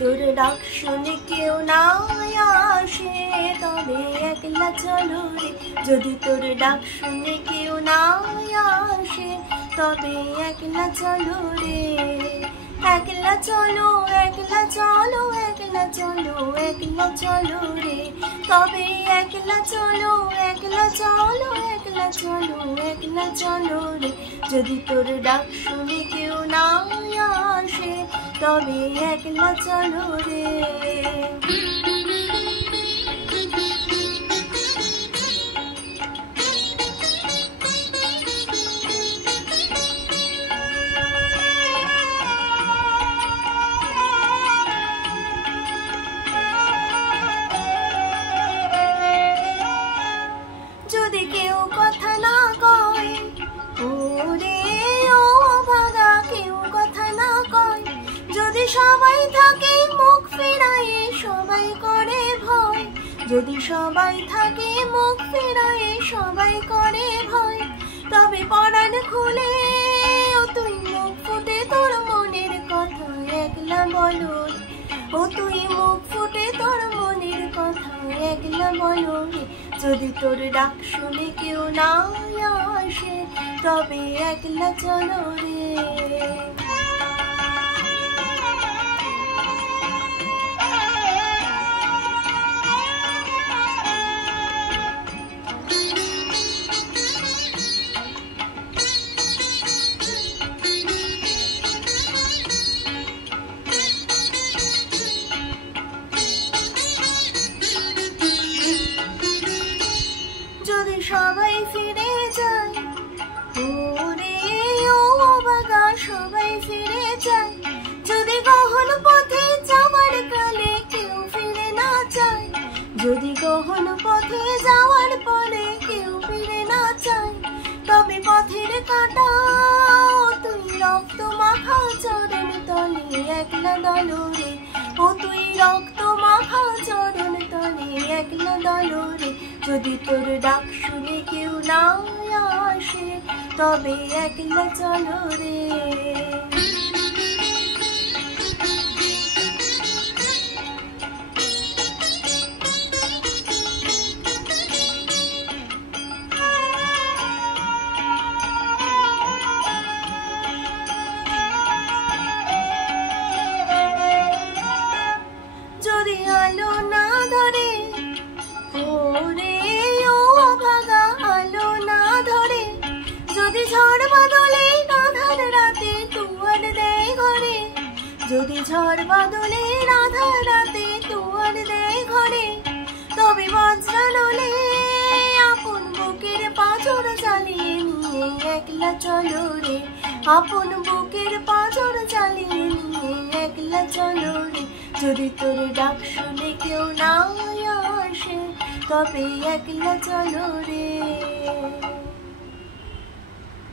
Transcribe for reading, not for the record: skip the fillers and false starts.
তোর ডাক শুনে কেউ না আসে তবে একলা চলো রে। যদি তোর ডাক শুনে কেউ না আসে তবে একলা চলো রে। একলা চলো, একলা চলো, একলা চলো, একলা চলো রে। তবে একলা চলো, একলা চলো, একলা চলো, একলা চলো রে। যদি তোর ডাক শুনে কেউ না আসে তবে একলা চলো রে। যদি কেউ কথা না কয় ওরে ও ভাগা, কেউ কথা না কয়, যদি সবাই থাকে মুখ ফিরায়ে সবাই করে ভয়, যদি সবাই থাকে মুখ ফিরায়ে সবাই করে ভয়, তবে পরাণ খুলে ও তুই মুখ ফুটে তোর মনের কথা একলা বলো। ও তুই মুখ ফুটে তোর মনের কথা একলা বলো। যদি তোর ডাক শুনে কেউ না আসে তবে একলা চলো রে। যদি সবাই ফিরে যায় ওরে ও বাগা, সবাই ফিরে যায়, যদি গহন পথে যাওয়ার কালে কেউ ফিরে না যায়, যদি গহন পথে যাওয়ার পরে কেউ ফিরে না যায়, তবে পথের কাঁটা তুই রক্ত মাখা চরণ তলে একলা দলো রে। ও তুই রক্ত মাখা চরণ তলে একলা দলো রে। যদি তোর ডাক শুনে কেউ না আসে তবে একলা চলো রে। যদি আলো না ধরে ওরে ও ভাগা, আলো না ধরে, যদি ঝড় বাদলে আধার রাতে তুয়ার দেয় ঘরে, যদি ঝড় বাদলে আধার রাতে তুয়ার দেয় ঘরে, তবে বজ্রানলে আপন বুকের পাঁজর চালিয়ে নিয়ে একলা চলো রে। আপন বুকের পাঁজর চালিয়ে নিয়ে একলা চলো রে। যদি তোর ডাক শুনে কেউ না আসে তবে একলা চলো রে।